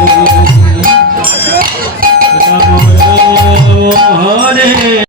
Gracias.